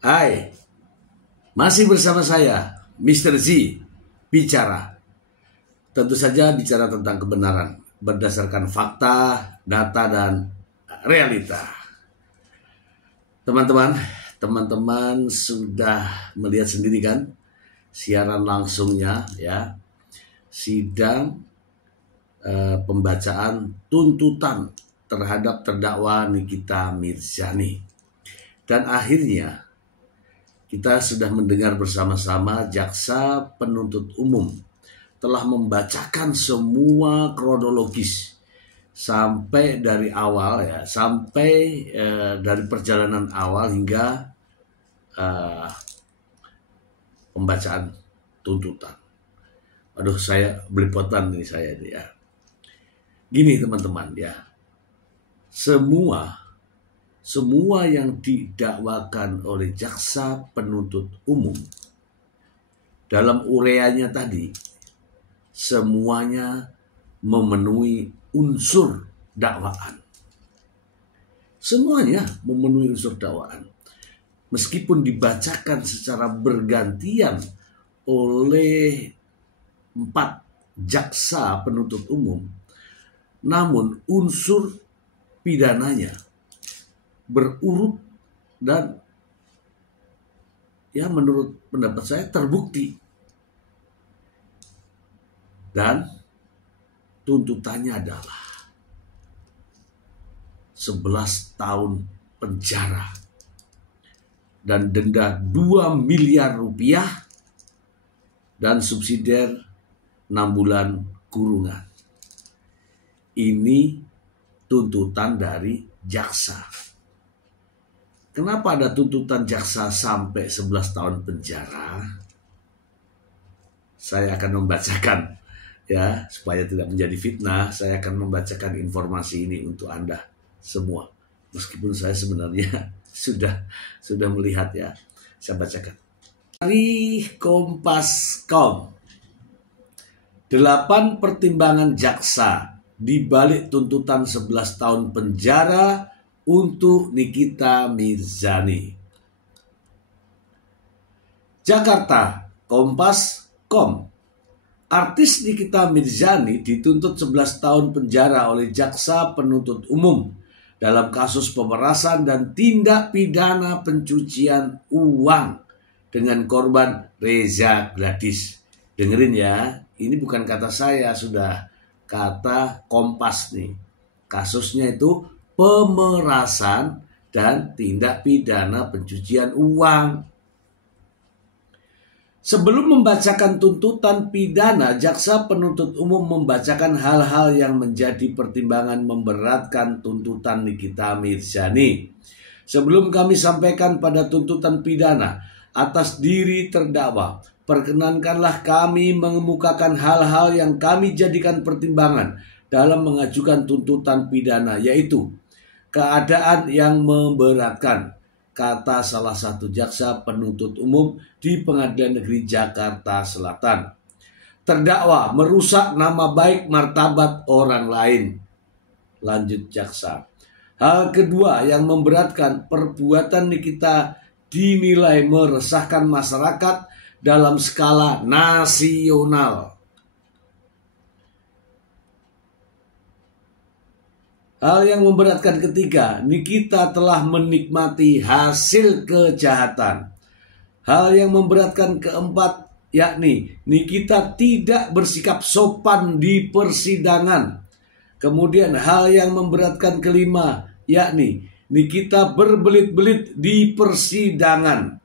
Hai, masih bersama saya, Mr. Z, bicara. Tentu saja bicara tentang kebenaran, berdasarkan fakta, data, dan realita. Teman-teman sudah melihat sendiri kan, siaran langsungnya ya, sidang pembacaan tuntutan terhadap terdakwa Nikita Mirzani. Dan akhirnya kita sudah mendengar bersama-sama jaksa penuntut umum telah membacakan semua kronologis sampai dari awal ya, sampai dari perjalanan awal hingga pembacaan tuntutan. Aduh, saya belepotan nih saya nih ya. Gini teman-teman ya, semua yang didakwakan oleh jaksa penuntut umum dalam ureanya tadi semuanya memenuhi unsur dakwaan. Semuanya memenuhi unsur dakwaan. Meskipun dibacakan secara bergantian oleh 4 jaksa penuntut umum, namun unsur pidananya berurut dan ya menurut pendapat saya terbukti. Dan tuntutannya adalah 11 tahun penjara dan denda 2 miliar rupiah dan subsidiar 6 bulan kurungan. Ini tuntutan dari jaksa. Kenapa ada tuntutan jaksa sampai 11 tahun penjara? Saya akan membacakan ya, supaya tidak menjadi fitnah. Saya akan membacakan informasi ini untuk Anda semua. Meskipun saya sebenarnya sudah melihat ya. Saya bacakan. Dari Kompas.com. 8 pertimbangan jaksa di balik tuntutan 11 tahun penjara untuk Nikita Mirzani. Jakarta, Kompas.com. Artis Nikita Mirzani dituntut 11 tahun penjara oleh jaksa penuntut umum dalam kasus pemerasan dan tindak pidana pencucian uang dengan korban Reza Gladys. Dengerin ya, ini bukan kata saya, sudah kata Kompas nih. Kasusnya itu pemerasan dan tindak pidana pencucian uang. Sebelum membacakan tuntutan pidana, jaksa penuntut umum membacakan hal-hal yang menjadi pertimbangan memberatkan tuntutan Nikita Mirzani. Sebelum kami sampaikan pada tuntutan pidana atas diri terdakwa, perkenankanlah kami mengemukakan hal-hal yang kami jadikan pertimbangan dalam mengajukan tuntutan pidana, yaitu keadaan yang memberatkan, kata salah satu jaksa penuntut umum di Pengadilan Negeri Jakarta Selatan. Terdakwa merusak nama baik martabat orang lain. Lanjut jaksa. Hal kedua yang memberatkan, perbuatan Nikita dinilai meresahkan masyarakat dalam skala nasional. Hal yang memberatkan ketiga, Nikita telah menikmati hasil kejahatan. Hal yang memberatkan keempat, yakni Nikita tidak bersikap sopan di persidangan. Kemudian hal yang memberatkan kelima, yakni Nikita berbelit-belit di persidangan.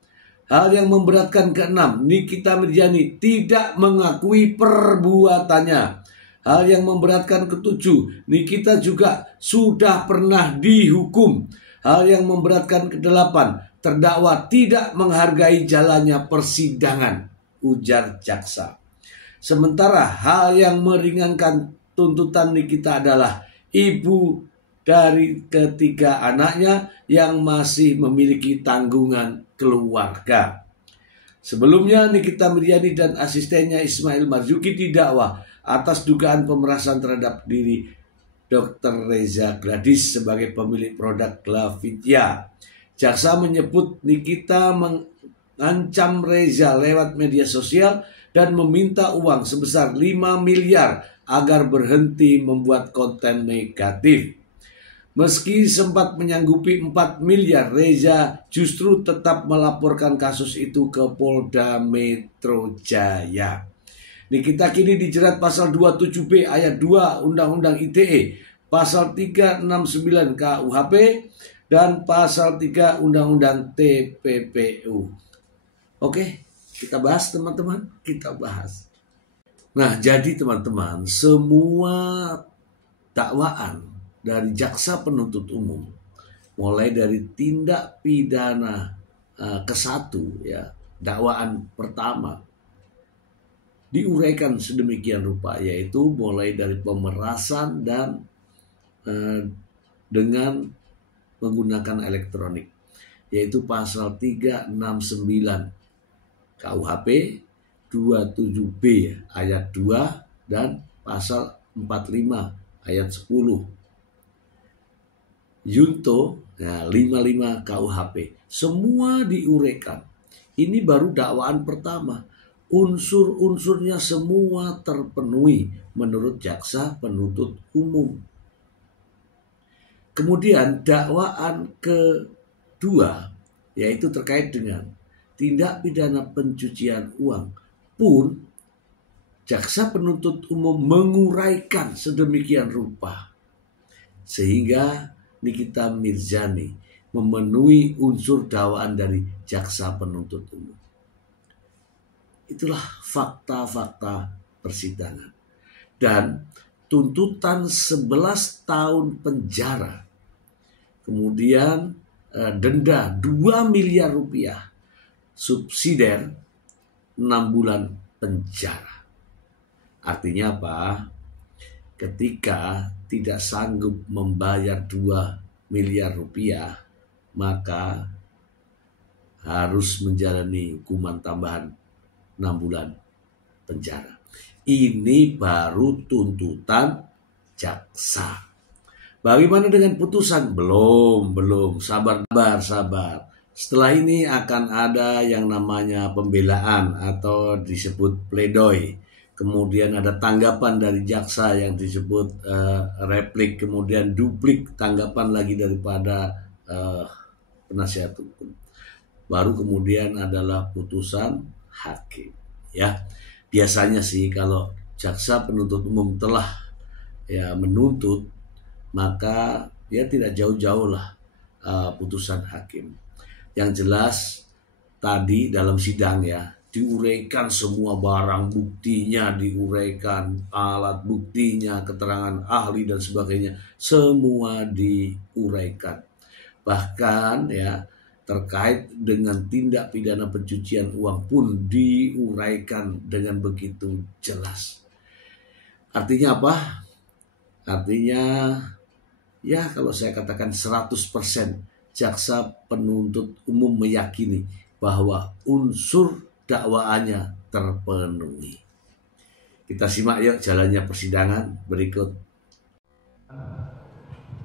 Hal yang memberatkan keenam, Nikita Mirzani tidak mengakui perbuatannya. Hal yang memberatkan ketujuh, Nikita juga sudah pernah dihukum. Hal yang memberatkan kedelapan, terdakwa tidak menghargai jalannya persidangan, ujar jaksa. Sementara hal yang meringankan tuntutan Nikita adalah ibu dari ketiga anaknya yang masih memiliki tanggungan keluarga. Sebelumnya Nikita Mirzani dan asistennya Ismail Marzuki didakwa atas dugaan pemerasan terhadap diri Dr. Reza Gladys sebagai pemilik produk Glavitya. Jaksa menyebut Nikita mengancam Reza lewat media sosial dan meminta uang sebesar 5 miliar agar berhenti membuat konten negatif. Meski sempat menyanggupi 4 miliar, Reza justru tetap melaporkan kasus itu ke Polda Metro Jaya. Nikita kini dijerat pasal 27B ayat 2 Undang-Undang ITE, pasal 369 KUHP, dan pasal 3 Undang-Undang TPPU. Oke, kita bahas teman-teman, kita bahas. Nah, jadi teman-teman, semua dakwaan dari jaksa penuntut umum, mulai dari tindak pidana ke-1, ya, dakwaan pertama, diuraikan sedemikian rupa, yaitu mulai dari pemerasan dan dengan menggunakan elektronik, yaitu pasal 369 KUHP, 27B ayat 2, dan pasal 45 ayat 10 Junto 55 KUHP. Semua diuraikan. Ini baru dakwaan pertama. Unsur-unsurnya semua terpenuhi menurut jaksa penuntut umum. Kemudian dakwaan kedua, yaitu terkait dengan tindak pidana pencucian uang, pun jaksa penuntut umum menguraikan sedemikian rupa sehingga Nikita Mirzani memenuhi unsur dakwaan dari jaksa penuntut umum. Itulah fakta-fakta persidangan. Dan tuntutan 11 tahun penjara, kemudian denda 2 miliar rupiah, subsidiar 6 bulan penjara. Artinya apa? Ketika tidak sanggup membayar 2 miliar rupiah, maka harus menjalani hukuman tambahan 6 bulan penjara. Ini baru tuntutan jaksa. Bagaimana dengan putusan? Belum. Sabar. Setelah ini akan ada yang namanya pembelaan atau disebut pledoi. Kemudian ada tanggapan dari jaksa yang disebut replik, kemudian duplik tanggapan lagi daripada penasihat hukum. Baru kemudian adalah putusan hakim. Ya, biasanya sih kalau jaksa penuntut umum telah menuntut, maka ya tidak jauh-jauh lah putusan hakim. Yang jelas tadi dalam sidang ya, diuraikan semua barang buktinya, diuraikan alat buktinya, keterangan ahli dan sebagainya, semua diuraikan. Bahkan ya terkait dengan tindak pidana pencucian uang pun diuraikan dengan begitu jelas. Artinya apa? Artinya ya kalau saya katakan 100% jaksa penuntut umum meyakini bahwa unsur dakwaannya terpenuhi. Kita simak yuk jalannya persidangan berikut.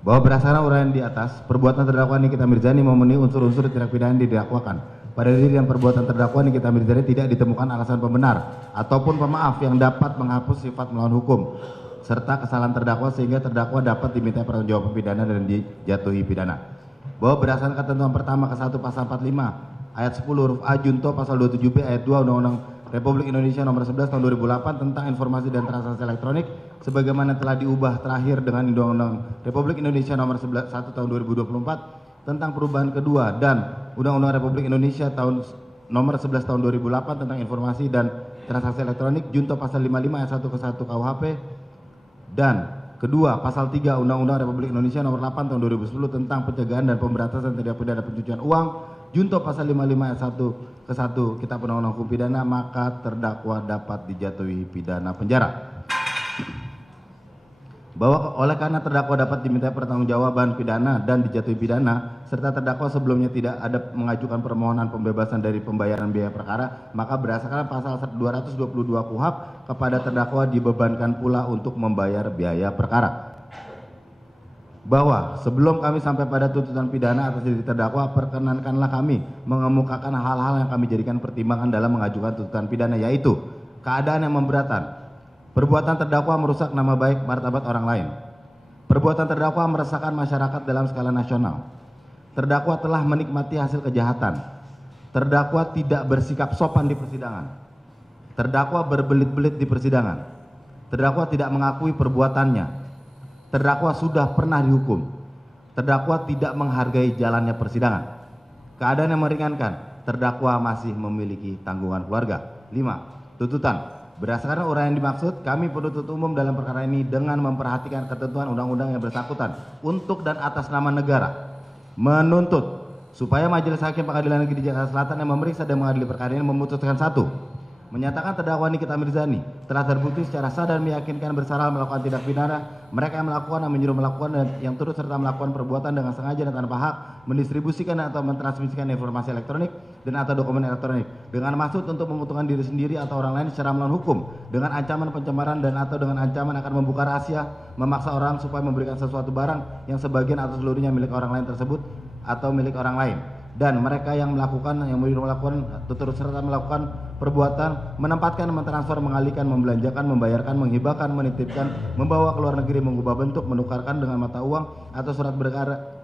Bahwa berdasarkan uraian di atas, perbuatan terdakwa Nikita Mirzani memenuhi unsur-unsur tindak pidana yang didakwakan. Pada diri dan perbuatan terdakwa Nikita Mirzani tidak ditemukan alasan pembenar ataupun pemaaf yang dapat menghapus sifat melawan hukum serta kesalahan terdakwa sehingga terdakwa dapat diminta pertanggungjawaban pidana dan dijatuhi pidana. Bahwa berdasarkan ketentuan pertama ke-1 pasal 45 ayat 10 huruf A junto pasal 27B ayat 2 Undang-Undang Republik Indonesia nomor 11 tahun 2008 tentang informasi dan transaksi elektronik sebagaimana telah diubah terakhir dengan Undang-Undang Republik Indonesia nomor 1 tahun 2024 tentang perubahan kedua dan Undang-Undang Republik Indonesia tahun nomor 11 tahun 2008 tentang informasi dan transaksi elektronik junto pasal 55 ayat 1 ke 1 KUHP dan kedua pasal 3 Undang-Undang Republik Indonesia nomor 8 tahun 2010 tentang pencegahan dan pemberantasan tindak pidana pencucian uang junto pasal 55 ayat 1 ke 1 Kitab Undang-Undang Hukum Pidana, maka terdakwa dapat dijatuhi pidana penjara. Bahwa oleh karena terdakwa dapat diminta pertanggungjawaban pidana dan dijatuhi pidana serta terdakwa sebelumnya tidak ada mengajukan permohonan pembebasan dari pembayaran biaya perkara, maka berdasarkan pasal 222 KUHP kepada terdakwa dibebankan pula untuk membayar biaya perkara. bahwa sebelum kami sampai pada tuntutan pidana atas diri terdakwa, perkenankanlah kami mengemukakan hal-hal yang kami jadikan pertimbangan dalam mengajukan tuntutan pidana, yaitu keadaan yang memberatkan, perbuatan terdakwa merusak nama baik martabat orang lain, perbuatan terdakwa meresahkan masyarakat dalam skala nasional, terdakwa telah menikmati hasil kejahatan, terdakwa tidak bersikap sopan di persidangan, terdakwa berbelit-belit di persidangan, terdakwa tidak mengakui perbuatannya, terdakwa sudah pernah dihukum, terdakwa tidak menghargai jalannya persidangan. Keadaan yang meringankan, terdakwa masih memiliki tanggungan keluarga. 5. Tuntutan. Berdasarkan uraian yang dimaksud, kami penuntut umum dalam perkara ini dengan memperhatikan ketentuan undang-undang yang bersangkutan untuk dan atas nama negara menuntut supaya Majelis Hakim Pengadilan Negeri Jakarta Selatan yang memeriksa dan mengadili perkara ini memutuskan: 1. Menyatakan terdakwa Nikita Mirzani telah terbukti secara sah dan meyakinkan bersalah melakukan tindak pidana mereka yang melakukan, yang menyuruh melakukan, dan yang turut serta melakukan perbuatan dengan sengaja dan tanpa hak mendistribusikan atau mentransmisikan informasi elektronik dan atau dokumen elektronik dengan maksud untuk menguntungkan diri sendiri atau orang lain secara melawan hukum, dengan ancaman pencemaran dan atau dengan ancaman akan membuka rahasia, memaksa orang supaya memberikan sesuatu barang yang sebagian atau seluruhnya milik orang lain tersebut atau milik orang lain, dan mereka yang melakukan, yang melakukan turut serta melakukan perbuatan menempatkan, mentransfer, mengalihkan, membelanjakan, membayarkan, menghibahkan, menitipkan, membawa ke luar negeri, mengubah bentuk, menukarkan dengan mata uang atau surat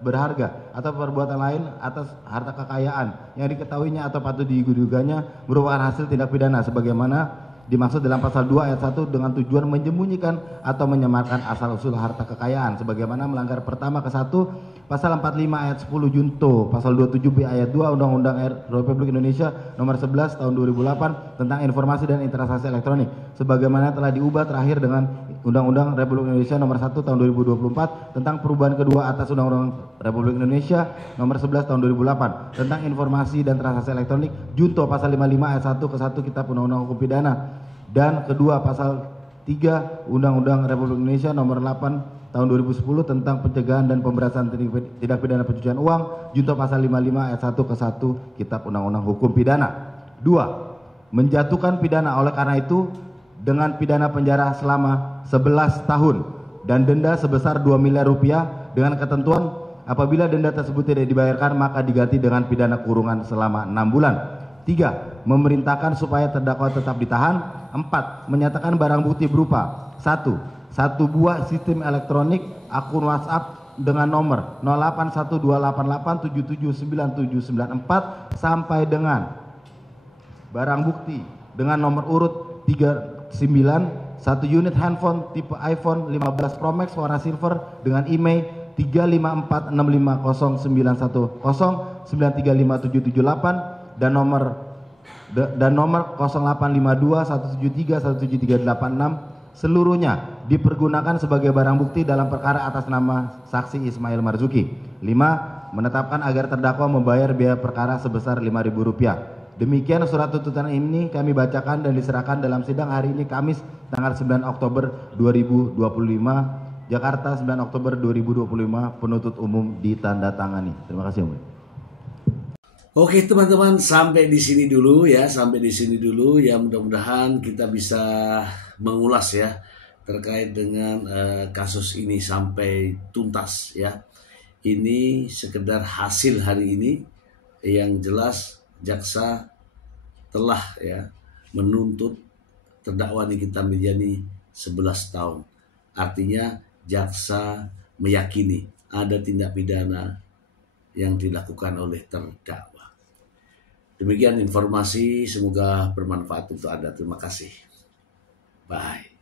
berharga atau perbuatan lain atas harta kekayaan yang diketahuinya atau patut diguduganya merupakan hasil tindak pidana sebagaimana dimaksud dalam pasal 2 ayat 1 dengan tujuan menyembunyikan atau menyamarkan asal usul harta kekayaan sebagaimana melanggar pertama ke 1 pasal 45 ayat 10 junto pasal 27B ayat 2 Undang-Undang Republik Indonesia nomor 11 tahun 2008 tentang informasi dan transaksi elektronik sebagaimana telah diubah terakhir dengan Undang-Undang Republik Indonesia nomor 1 tahun 2024 tentang perubahan kedua atas Undang-Undang Republik Indonesia nomor 11 tahun 2008 tentang informasi dan transaksi elektronik junto pasal 55 ayat 1 ke 1 Kitab Undang-Undang Hukum Pidana, dan kedua pasal 3 Undang-Undang Republik Indonesia nomor 8 tahun 2010 tentang pencegahan dan pemberantasan tindak pidana pencucian uang junto pasal 55 ayat 1 ke 1 Kitab Undang-Undang Hukum Pidana. 2. Menjatuhkan pidana oleh karena itu dengan pidana penjara selama 11 tahun dan denda sebesar 2 miliar rupiah dengan ketentuan apabila denda tersebut tidak dibayarkan maka diganti dengan pidana kurungan selama 6 bulan. 3. Memerintahkan supaya terdakwa tetap ditahan. 4. Menyatakan barang bukti berupa 1. Satu buah sistem elektronik akun WhatsApp dengan nomor 081288779794 sampai dengan barang bukti dengan nomor urut 39 satu unit handphone tipe iPhone 15 Pro Max warna silver dengan email 354650910935778 dan nomor 085217317386 seluruhnya dipergunakan sebagai barang bukti dalam perkara atas nama saksi Ismail Marzuki. 5. Menetapkan agar terdakwa membayar biaya perkara sebesar Rp5.000. Demikian surat tuntutan ini kami bacakan dan diserahkan dalam sidang hari ini Kamis tanggal 9 Oktober 2025 Jakarta 9 Oktober 2025 penuntut umum ditandatangani. Terima kasih Om. Oke teman-teman, sampai di sini dulu ya, ya mudah-mudahan kita bisa mengulas ya terkait dengan kasus ini sampai tuntas ya. Ini sekedar hasil hari ini, yang jelas jaksa telah ya menuntut terdakwa Nikita Mirzani 11 tahun. Artinya jaksa meyakini ada tindak pidana yang dilakukan oleh terdakwa. Demikian informasi, semoga bermanfaat untuk Anda. Terima kasih. Bye.